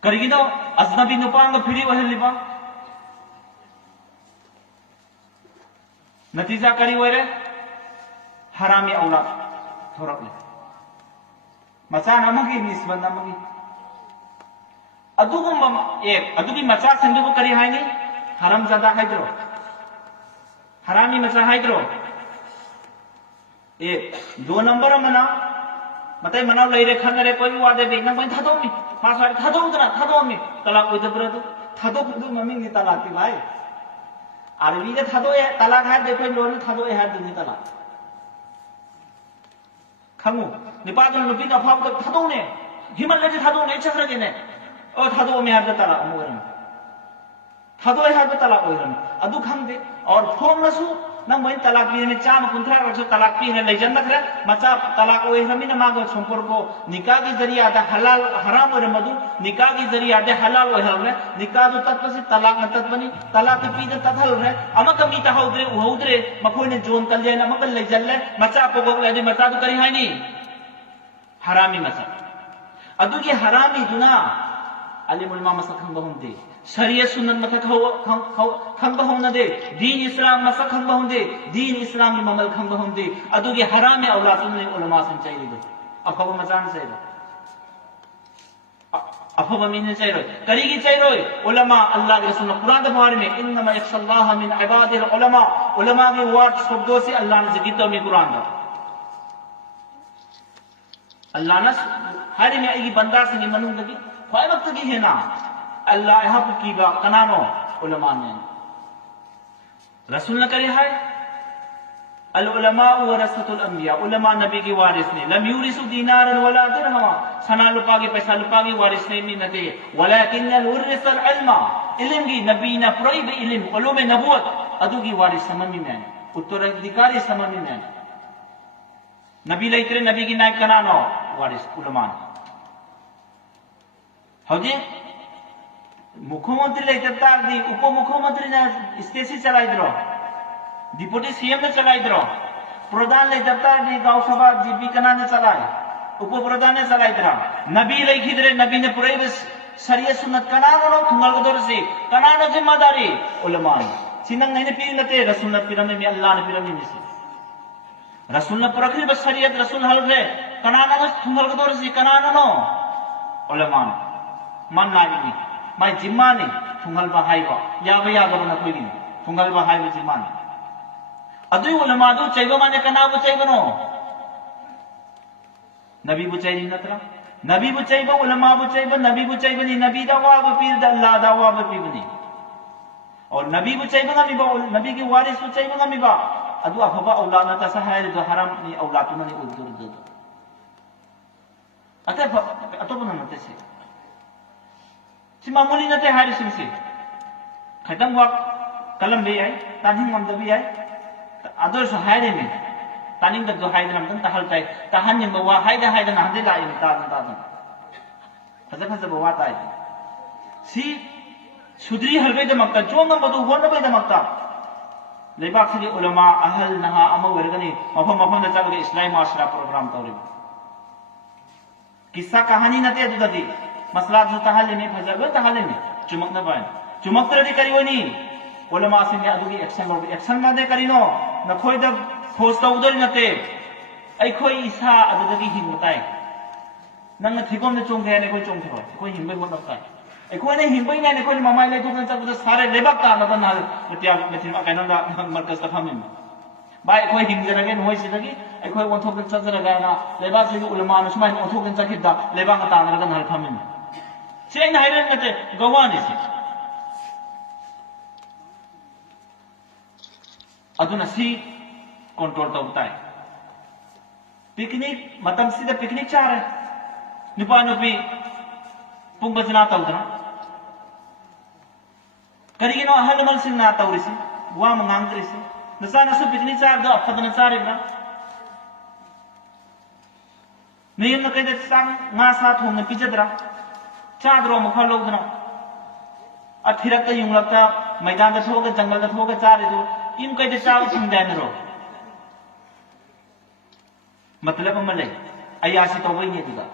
करीगिनो अजनबी नुपांग फिरी वह लिबा नतीजा करी वरे हरामी औलाद थोरक ले मचा नमगी निस्बत नमगी अदुगुम एक अदुगी मचा संदुगु करी हाइनी हराम ज्यादा हाइद्रो हरामी मचा हाइद्रो एक 2 नंबर मना मते मना लइरे खंगरे कोई वादे बे नंग बन थादो मी फासवार थादो उतना थादो मी तलाक कोई दबरे तो थादो कुदु मम्मी नि तलाक की भाई अरबी के थादो है तलाक है देखो लोन थादो है दुनी तलाक खमु निपादन नुपी का फाव तो थादो ने हिमल ले थादो ने चक्र के ने ओ थादो में हर तलाक मोरन थादो है हर तलाक ओरन अदु खंगे और फोन नसु नंग बन तलाक भी ने चाम कुंथरा रखो तलाक भी ने लेजन नखरे मचा तलाक ओए हमिन मागो संपर्क निकाह की जरिया दा हलाल हराम और मधु निकाह की जरिया दे हलाल ओए हलने निकाह तो तत्व से तलाक न तत्वनी तलाक पी दे तथल रे अमक मीता उद्रे मखोय ने जोन तल जे नमक लेजन ले मचा पोगो ले मचा तो करी हाई नी हरामी मचा अदु की हरामी दुना अलिमुल मा मसा खंग बहुंदे शरीयत सुन्नत मथा खंग बहुंदे दीन इस्लाम मसा खंग बहुंदे दीन इस्लाम की ममल खंग बहुंदे अदु की हरामी औलाद ने उलमा सन चाहिए दो अफव मजान से अफव मिन चाहिए करीगी चाहिए उलमा अल्लाह के रसूल कुरान के बारे में इन्नमा यखशल्लाह मिन इबादिल उलमा उलमा के वर्ड शब्दों से अल्लाह ने जिक्र में कुरान का अल्लाह ने हर में एक बंदा से मनु लगी कोई वक्त की है ना अल्लाह यहाँ पर की बात कनानो उलमा ने रसूल ने करे है अल उलमा वरसतुल अंबिया उलमा नबी की वारिस ने लम यूरिसु दीनारन वला दिरहमा सना लुपा के पैसा लुपा की वारिस ने नते वलाकिन उरिसल इल्मा इल्म की नबी ने पुरई बे इल्म उलूम नबुवत अदु की वारिस समझ में उत्तराधिकारी समझ में नबी लेकरे नबी की नायक कनानो वारिस उलमा हौजी मुख्यमंत्री लेकर दी उप मुख्यमंत्री ने स्टेसी चलाई दरो डिप्टी सीएम ने चलाई दरो प्रधान लेकर दी गांव सभा जीपी कना ने चलाई उप प्रधान ने चलाई दरा नबी लेखी दरे नबी ने पूरे शरीयत सुन्नत कना नो थुंगल को दर से कना नो जिम्मेदारी उलमा सिनंग नहीं पीर नते रसूल ने पीरमे में अल्लाह ने पीरमे में से रसूल ने परखरी बस शरीयत रसूल हल रे कना नो थुंगल को दर से कना नो उलमा मन नागी माय जिम्मानी थुंगल बहाइबा याबा यादव न कोई थुंगल बहाइबा जिम्मानी अदुई उलमा दु चैबो माने कना बु चैबनो नबी बु चैरी नत्रा नबी बु चैब उलमा बु चैब नबी बु चैबनी नबी दा वाब पीर दा अल्लाह दा वाब पीबनी और नबी बु चैब ngami ba नबी की वारिस बु चैब ngami ba adu afaba औलाद ना तसा है जो हराम नि औलाद तुना नि उदुर दो अते अतोबना नते से सिमा मुली नते हारि सिंसे खतम वा कलम बे है तानिंग ngam दबी है अदर स हाइरे में तानिंग द जो हाइदे नम तन तहल ताई तहन निम वा हाइदे हाइदे ना हदे लाई ता ता फज फज बवा ताई सी सुद्री हलबे द मक्ता जोंग बदु होन बे द मक्ता लेबाक से उलमा अहल नहा अम वरगनी मफम मफम द चलगे इस्लाम आशरा प्रोग्राम तौरे किस्सा कहानी नते दुददी मसला जो तहले में फजब तहले में चुमक न बाय चुमक तरदी करिवनी उलमा से ने अदुगी एक्शन मा दे करिनो नखोय द फोस तौदर नते आई खोय इसा अदुगी हिंगताय नंग थिगोम ने चोंगे ने कोई चोंगे कोई हिंबे मन नताय आई खोय ने हिंबे ने कोई ममाय ले तो चक सारे लेबाक ता न ना मतिया मथिमा कैनोदा मरकज तफामिन बाय कोई हिंगजरगे नोय सिदगी आई खोय वंथोक चजरगा ना लेबाक से उलमा न सुमाय वंथोक चकिदा लेबाक ता नरगा नर फामिन सेन हाइरन नते गवानी से अदुना सी कंट्रोल तौता है पिकनिक मतम सीधा पिकनिक चाह रहे निपा नुपी पुंग बजना तौदना करिगिनो अहल मल सिंह ना तौरिसी वा मंगांग्रिसी नसा नसु पिकनिक चाह दो अफदना चाह रेबना नियम न कइदे सांग ना साथ होंगे पिजदरा चादरो मुखा लोगदना अथिरक युंगलकता मैदान द थोगे जंगल द थोगे चाह रे इन कइदे चाव सिंदानरो मतलब मले अयासी तो वही है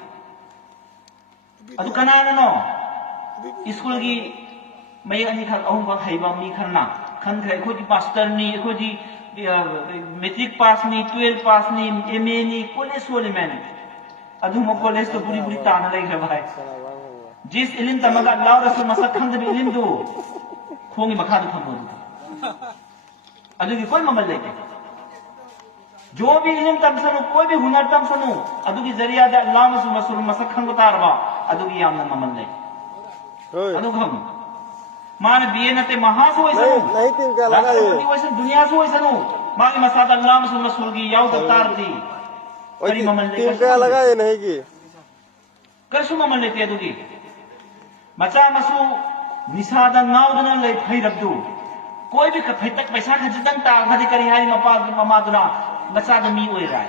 अदु कनानो स्कूल की मई अनी खर अहुम बक हैबा मी खरना खन खरे खोजी मास्टर नी खोजी मैट्रिक पास नी 12 पास नी एमए नी कॉलेज सोले मैंने अदु मो कॉलेज तो पूरी पूरी ताना लई रे भाई जिस इलिम तमगा अल्लाह रसूल मसक खंद भी इलिम दो खोंगी मखा दु खमो अदु की कोई ममल लेके जो भी इल्म तमसनु कोई भी हुनर तमसनु अदुगी जरिया दे अल्लाह रसूल मसक खंग तारबा अदुगी याम ममल ले अदु हम मान बीए नते महासु वैसनु नहीं तीन का लगा ये वैसे दुनिया सु वैसनु मागे मसाद अल्लाह रसूल की याव तार दी करी ममल ले तीन का लगा ये नहीं की करसु ममल लेते अदुगी मचा मसु निसादा नाउदन ले फैरबदु कोई भी फैतक पैसा खजतन ता खदी करी हारी मपा ममादुना मचा द मी ओइ राय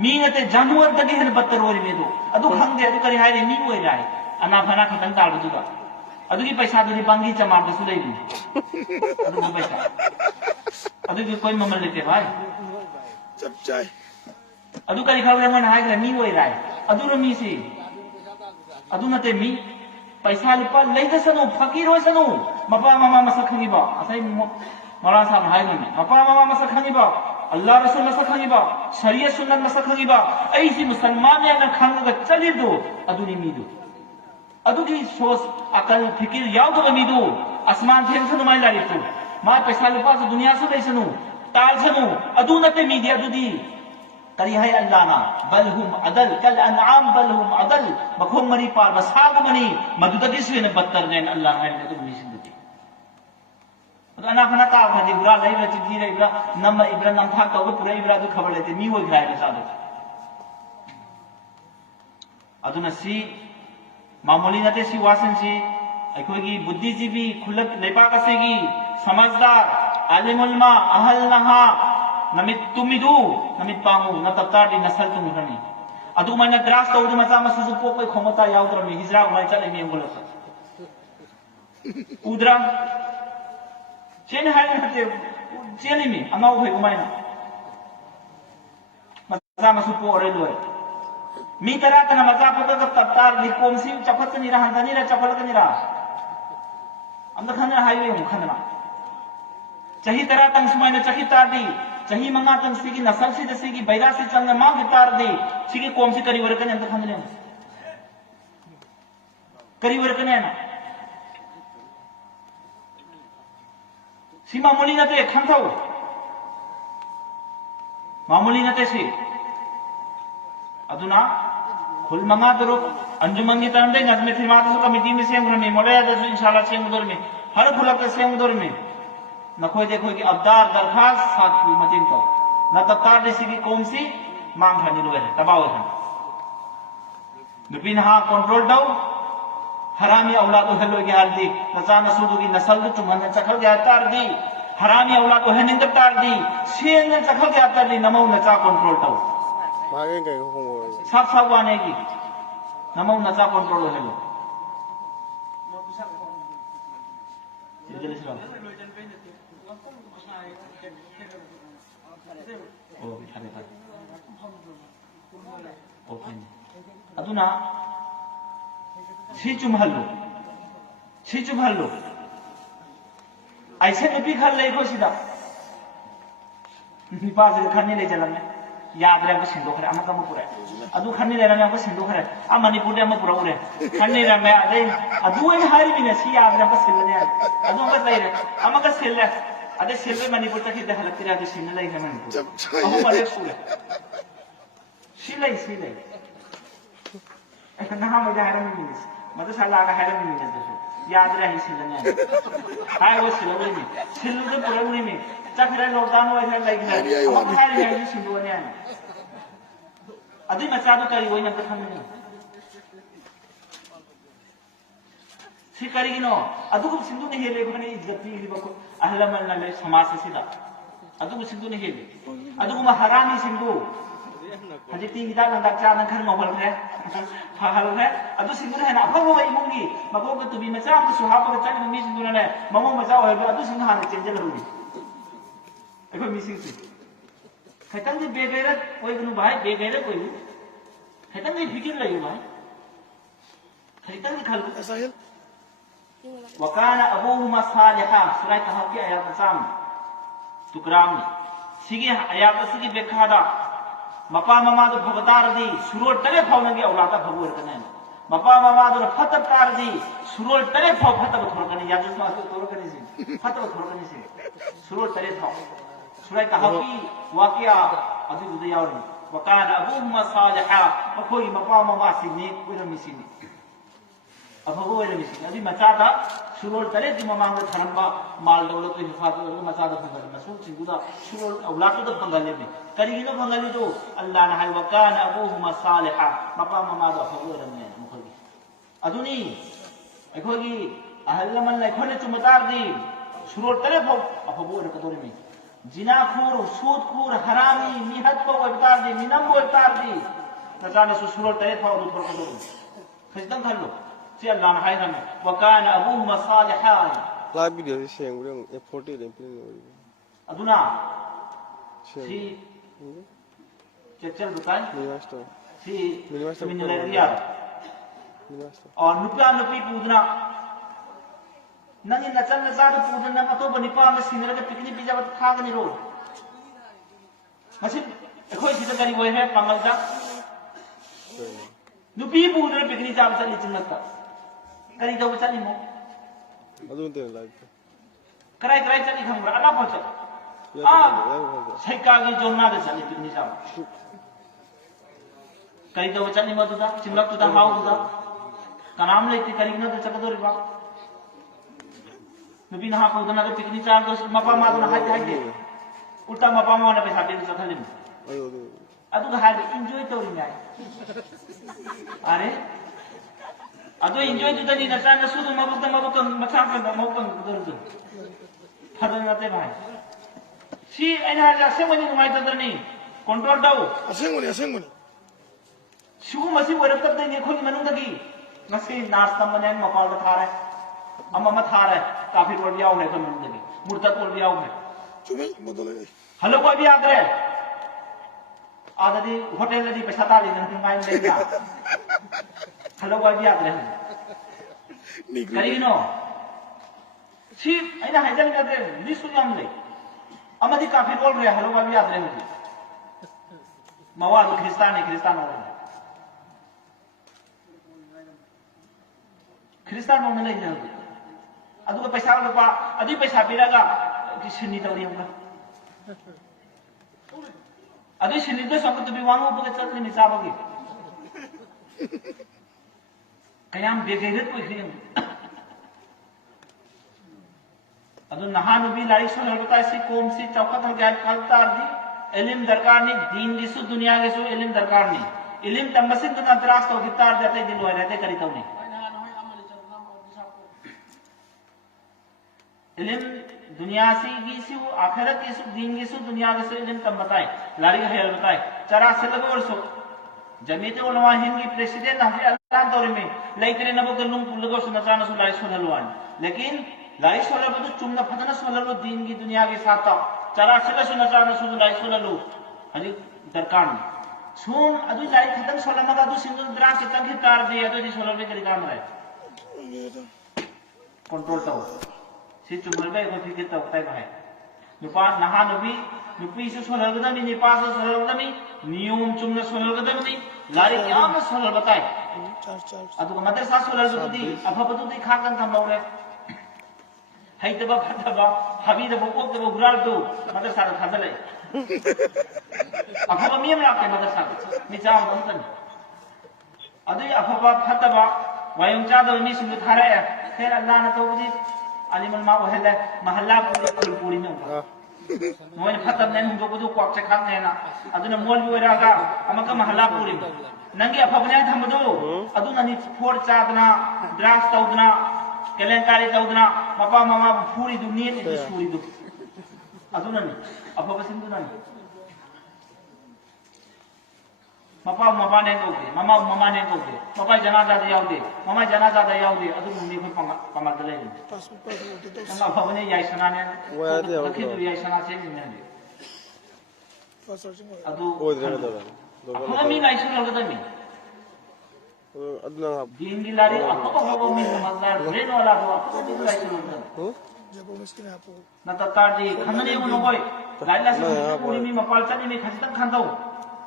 मी नते जानवर तगी हन बत्तर ओरि मेदो अदु खंगदे अदु करी हारी मी ओइ राय अना फना खतन ताल दुगा अदुगी पैसा दुदी बांगी चमार दसु लेबी अदु पैसा अदुगी कोई ममल लेते भाई सब चाय अदु करी खावे मन हाय रे मी ओइ राय अदु र मी सी अदु नते मी पैसा लुपा लेदसनु फकीर होसनु मपा मामा मसक खंगीबा असै मौलाना साहब हाय ने मपा मामा मसक खंगीबा अल्लाह रसूल मसक खंगीबा शरीयत सुन्नत मसक खंगीबा ऐसी मुसलमान ने खंग चली दो अदुनी मीदु अदुगी सोच अकल फिकिर याव दो मीदु आसमान थे सनु माइ लारी तू मा पैसा लुपा से दुनिया से लेसनु ताल सनु अदु नते मीदी अदुदी करी है अल्लाह ना बलहुम अदल कल अनआम बलहुम अदल मखोम मरी पार बसाग मनी मदुदगी से ने बदतर ने अल्लाह है ने तो मिसिन दे तो अना फना ता भदी बुरा लई रे चिजी रे इब्रा नम इब्रा नम था तो पूरा इब्रा तो खबर लेते मी वो ग्राय के साथ अदुना सी मामूली नते सी वासन सी अखोगी बुद्धिजीवी खुलक लेपा कसेगी समझदार आलिम उलमा अहल नहा नमित तुमिदु नमित पांगु न तत्ताडी नसल तुम रनी अदु मन द्रास तो उदु मचा मसु पो कोई खमता याव तो मी हिजरा उमय चले मी अंगुल उद्रा चेन हाय नते चेनी मी अंगाव भई उमय ना मचा मसु पो रे लोय मी तरा तना मचा पो का तत्तार लिकोम सी चफत नि रहा हंदनी रे चफल कनि रा अंदर खन हाईवे हम खनना चही तरह तंग सुमय न चखी तादी चही मंगा तंग सिगी नसल से जैसे की बैरा से चंग मां गिटार दे सिगी कोम से करी वरकने अंत खंदले करी वरकने ना सीमा मामूली नते खंथौ मामूली नते सी अदुना खुल मंगा दरो अंजुमन की तरफ देंगे में थी माता कमिटी में सेम में मोड़े दसो इंशाल्लाह सेम दर में हर खुलक सेम दर में नखोय देखो कि अब्दार दरखास्त साथ की मचिन तो न तत्तार देसी की कौन सी मांग खानी लो है तबाव है नुपिन हाँ कंट्रोल दाओ हरामी औलाद है लो यार दी नचा नसूदु की नस्ल चुमन चखल गया तार दी हरामी औलाद है निंद तार दी सेन चखल गया तार दी नमो नचा कंट्रोल दाओ मागे के हो सब सब वाने की नमो नचा कंट्रोल है लो अदुना छिचुम हल्लो ऐसे नुपी खल ले को सीधा निपा से खन्नी ले चलन में याद रहे सिंधु खरे अमक अमक पूरा अदु खन्नी ले रंग सिंधु खरे आ मणिपुर में पूरा उरे खन्नी रंग अदे अदु ए हारी बिने सी याद रंग सिलने अदु अमक ले रे अमक सिल ले अदे सिल में मणिपुर तक ही हलक रे अदे सिल ले है मणिपुर अहु मले स्कूल सिले ना मजा है मिनिस मत साला का है मिनिस दसो याद रहे सिलने हाय वो सिलने में सिलने के पूरा में चखरे लॉकडाउन हो है लाइक है अब खाय है सिलने ने अदी मचा तो करी वही न खन सी करिगिनो अदुगु सिंधु ने हेले बने इज्जत ली बको अहलमल न ले समाज से सीधा अदुगु सिंधु ने हेले अदुगु महारानी सिंधु हजी तीन हिदा नंदा चा न खन मोहल है फहल है अदु सिंधु है ना फगो वही मुंगी मगो के तुबी मचा हम सुहाब के चल मी सिंधु ने ममो मचा हो अदु सिंधु हाने चेंजल होगी एको मिसिंग से खतम जी बेगैरत कोई गनु भाई बेगैरत कोई खतम जी फिकिर लयो भाई खतम जी खल साहिल वकाना अबूहुमा सालिहा सुराय कहा कि आयत साम तुकराम सिगे आयत सिगे बेखादा मपा ममा दो भगतार दी सुरोल तरे फावनगे औलादा भगवर कने मपा ममा दो फतकार दी सुरोल तरे फाव फतब थोर कने या जिसमा तोर कने से फतब थोर कने से सुरोल तरे फाव सुराय कहा कि वाकिया अदि दुदे यावरी वकाना अबूहुमा सालिहा मखोई मपा ममा सिने कोई मिसिनी अभगो वाले मिसिनी अदि मचादा सुरोल तरे दी ममांग थरंबा माल दौलत की हिफाजत और मचादा फंगल मसूल सिंगुदा सुरोल औलाद तो फंगल में करीनो फंगली तो अल्लाह ने वकान अबूहुमा सालिहा मपा ममा दो अभगो रमने मुखगी अदुनी अखोगी अहलमन ने खोने चुमतार दी सुरोल तरे फो अभगो रकदोर में जिनाखोर सूदखोर हरामी निहत को वतार दी मिनम को वतार दी नजाने सुरोल तरे फो उधर कदोर खजदम कर लो से अल्लाह ने हाय हमें वकान अबूहुमा सालिहा लाइव वीडियो से शेयर उरे ए40 ले प्ले अदुना सी चल बताएं मिनिमास्टर सी मिनिलरिया मिनिमास्टर और नुपा नुपी पूजना नंगी नचन नचाद पूजना मतो बनिपा में सिनर के पिकनिक पिजा बत खागनी रो मसिन एखोय सिदा करी वो है पंगल का नुपी पूजना पिकनिक जाब चली चिन्नता करी दो चली मो अदुन ते लाइव कराई कराई चली खंगरा अला पहुंच आ सैकागी जोन्ना दे चली पिकनिक जाब करी दो चली मो तुदा चिमलक तुदा हाउ तुदा कनाम लेती करी न तो चकदोरी बा नुपी ना पूजना के पिकनिक जाब तो मपा मा तो हाय हाय दे उल्टा मपा मा ने पैसा दे चथले अयो अदु हाय एंजॉय तो रिंगाय अरे अदो एंजॉय तो तनी नचा न सुदु मबुक मखा का मबुक दरदु फरनाते भाई सी एना जा से मनी नुमाय तदरनी कंट्रोल दाउ असेंगोनी सुगु मसी वरक तक देने खोली मनु दगी मसी नास्ता मने मपाल का थारे अम्मा थारे काफी रोड याव है मनु दगी मुर्तत रोड याव है चुमे बदले हेलो कोई भी आदरे आददी होटल दी पैसा ताली न माइन लेगा हेलो कोई भी आदरे करीनो सी ऐना हैजल करते लिसु जामले अमदी काफी बोल रहे हेलो कोई भी आदरे मुझे मवाद क्रिस्तान हो रहे क्रिस्तान में नहीं जाते अदुग पैसा लुपा अदी पैसा पिरागा सिनी तौरी उनका अदी सिनी तो सब तो बिवांगो बुके चलने निसाबगी kayam begayret ko ikhiyam adu nahan ubi lari solar bata si kom si chaukat hal gaya kaltar di ilim darkar ni deen gisu dunia gisu ilim darkar ni ilim tambasin tu nadras to gitar jate din loy rehte kari tau ni इलिम दुनिया से गिसु आखिरत गिसु दीन गिसु दुनिया गिसु इलिम तम बताए लारी hello बताए चरा से लगो और सो जमीते उलमा हिंदी प्रेसिडेंट हफी अल्लाह दौर में लाइतरे नबो गलुम लगो सो नचान सो लारी सोललवान लेकिन लारी सोलल तो चुमना फतना सोलल दीन की दुनिया के साथ चरा से सो नचान सो लारी सोलल हजी दरकार सुन अदु लारी खतन सोलल मगा अदु सिंगल द्रा से तंगे कार दे अदु दी सोलल में करी काम रहे कंट्रोल तो si chumul bai ko fikir tau tai bai nupa naha nubi nupi su solal gadami ni pa su solal gadami niyum chumna solal gadami lari kya solal batai adu madrasa sa solal gadi apha patu di kha kan kamore hai te ba phata ba habi de bok de bural do madrasa ra khadale apha ba miyam rak ke madrasa ni jam bontan adu apha ba phata ba wayung cha do ni sunu thare khair allah na to budi अलीमन मा ओहेले महल्ला पूरी में मोइन फतम ने हम को quack से खाक ने ना अदुना मोल भी ओरागा अमका महल्ला पूरी नंगे अफबने थमदो अदुना नि फोर चादना ड्राफ्ट तौदना केलेंकारी तौदना मपा मामा पूरी दुनिया ने पूरी दु अदुना नि अफब सिंदुना नि मपा मपा ने को दे मामा मामा ने को दे मपा जनाजा दे याव दे मामा जनाजा दे याव दे अदु मुनि को पंगा दले नंगा भवने याई सना ने लखी दु याई सना से ने दे अदु भवमी नाई सुन लगा दमी अदना दिन गिलारी अको भवो मी समझदार रेन वाला दो अको दिन लाई सुन लगा जब मिस्किन आपको न ततार जी खनने उन होय लाइला से पूरी मी मपाल चनी में खजतन खांदो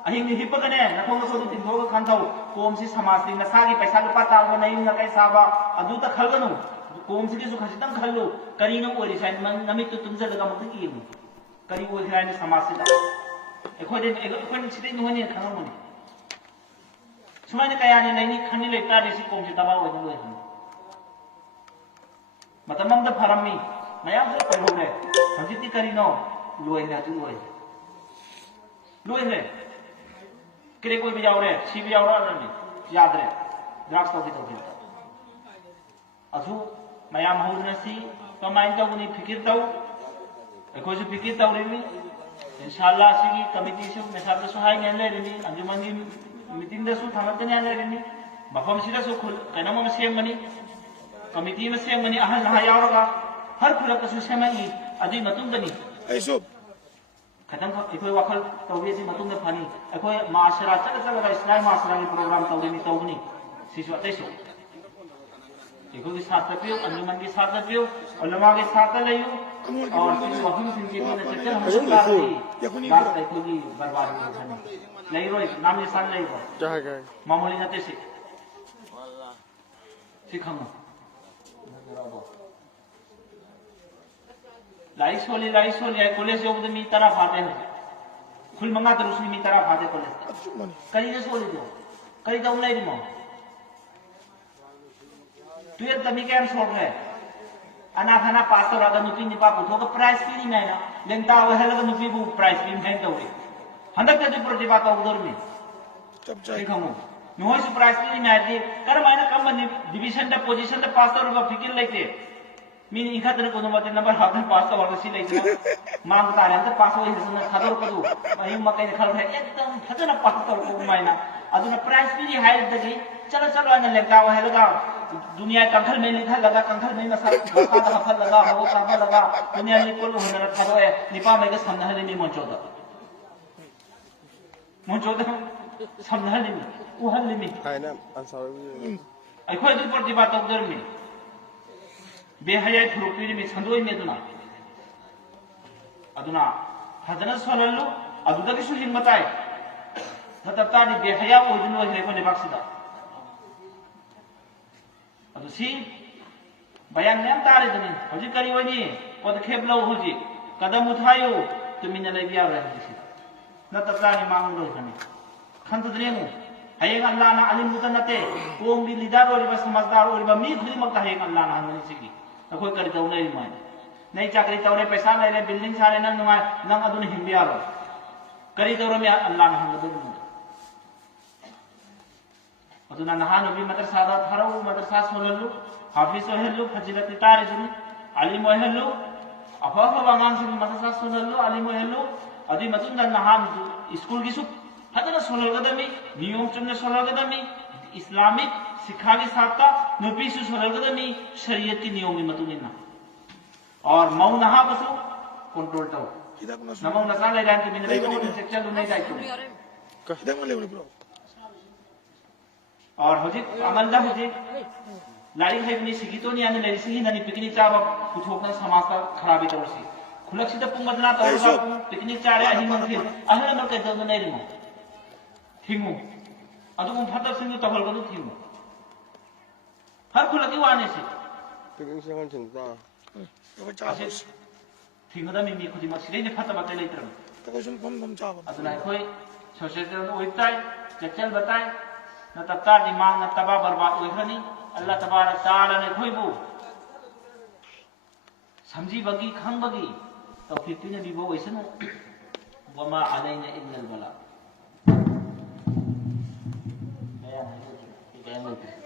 अहिंग हिपगने नखोंग को तिंगोग खांदो कोम से समाज से नसागी पैसा लुपा ताव नहीं न कई साबा अदु त खलगनु कोम से जो खजतन खल्लो करीनो ओरि साइन नमित तुमजे लगा मत की करी ओ हिराने समाज से एखोदे एखोन छिदे नोनी खानमोनी सुमाने कयानी लेनी खनि लेता दिसि कोम से तबा ओनि लोय मतमम द फरमी मयाम से पढ़ोरे हजिति करीनो लोय ना तु लोय है किरे कोई भी जाओ रे सी भी जाओ रे याद रे द्राक्ष तो अथु मयाम होनसी कमाइन तौनी फिकिर तौ अखोज फिकिर तौ रेमी इंशाल्लाह सिगी कमिटी से मेसाब सो हाय ने ले रेमी अंजुमन की मीटिंग दसु थमत ने ले रेमी मफम सिदा सो खुल कनम में सेम मनी कमिटी में सेम मनी अहल नहा यावगा हर खुलक सु सेमई अदी मतुंग दनी ऐसो खतम इकोई वखल तौबी से मतुंग फनी इकोई माशरा चल इस्लाम माशरा के प्रोग्राम तौबी में तौबनी सिसु अतैसु इको के साथ पियो अंजुमन के साथ पियो उलमा के साथ लयो और सिसु वखम सिंचे को चचल हम बात इको की बर्बाद हो जाने लई रोय नाम निशान लई रो क्या है मामूली नते से सिखम लाइस होली कॉलेज जो मी तरह फाते हो खुल मंगा तो उसने मी तरह फाते कॉलेज करी जो सोली दो करी तो नहीं दिमो तू ये तभी क्या छोड़ रहे अनाथ अना पास तो लगा नुपी निपा पुथो का प्राइस भी नहीं ना लेंता वो है लगा नुपी वो प्राइस भी नहीं तो हुई हंदक ते प्रतिभा तो उधर में तब जाए देखो नोइस प्राइस भी नहीं आती कर मायना कम डिवीजन द पोजीशन द पास तो रुपा फिकिर लेते मीन इखातने को नंबर नंबर हाथन पास तो वाला सी लेते मांग तारे अंदर पास हो हिसन खादर को दो अहि मकई खल है एकदम फजना पास तो को मायना अदुना प्राइस भी हाई दगी चलो चलो अन लेता है लगा दुनिया कंखल में लिखा लगा कंखल में मसा का हफल लगा हो का लगा दुनिया में कोल होना खादो है निपा में के सामने हले में मंचोदा सामने में वो हले में है ना आंसर आई खोई दु प्रतिभा तो उधर में बेहया थुरुपी में संदोई में अदुना फजना सोलल्लु अदुदगी सु हिम्मताय तततादी बेहया ओजनो है को नेबाक्सिदा अदु सी बयान ने तारे दनी होजि करी वनी पदक्षेप लो होजि कदम उठायो तुमिन ले बिया रहे दिसि न ततानी मांग लो हनी खंत द्रेमु hayeng Allah na alim butan nate kung di lidar ori ba samasdar ori ba mi khudi makta hayeng Allah na hanmani sigi akoi kari taw nei mai nei chakri taw re paisa lai re building sare nang nungai nang adun himbiaro kari taw re mi Allah na hanmadu aduna nahan obi madrasa da tharau madrasa solallu hafiz ohellu fazilati tarijun alim ohellu afa bangang sin madrasa solallu alim ohellu adi matunda nahan school gisu hadana solal gadami niyom chumne solal gadami islamic शिक्षा के साथ का नबी सुसरल गदमी शरीयत की नियम में मतुनिना और मऊ नहा बसो कंट्रोल तो Kita pun नमो नसा ले जान के बिना को सेक्शन नहीं जाए तो kita mana boleh bro. और होजी अमलदा होजी लारी है बिनी सिगी तो नहीं आने ले सिगी ननी पिकनिक चाब कुछ होकर समाज का खराबी तो सी खुलक सीधा पुंग बदला तो पिकनिक चारे अहि मंदिर अहि नंबर के तो नहीं रिमो थिंगो अदु को फटक सिंह तो हल को थिंगो हर खुलक की वाने से पिकनिक से कौन चिंता Kau cakap. थिंगो दा मिमी खुदी मक्सी ने फटा बते लेतर Kau sun pom cakap. अदुना कोई सोशल ओइताय चचल बताए न तत्ता दिमाग न तबा बर्बाद ओइखनी अल्लाह तबारक तआला ने खोइबो समझी बगी खंग बगी तो फिर ने बिबो वैसे न वमा अलैना इल्लल बला बयान है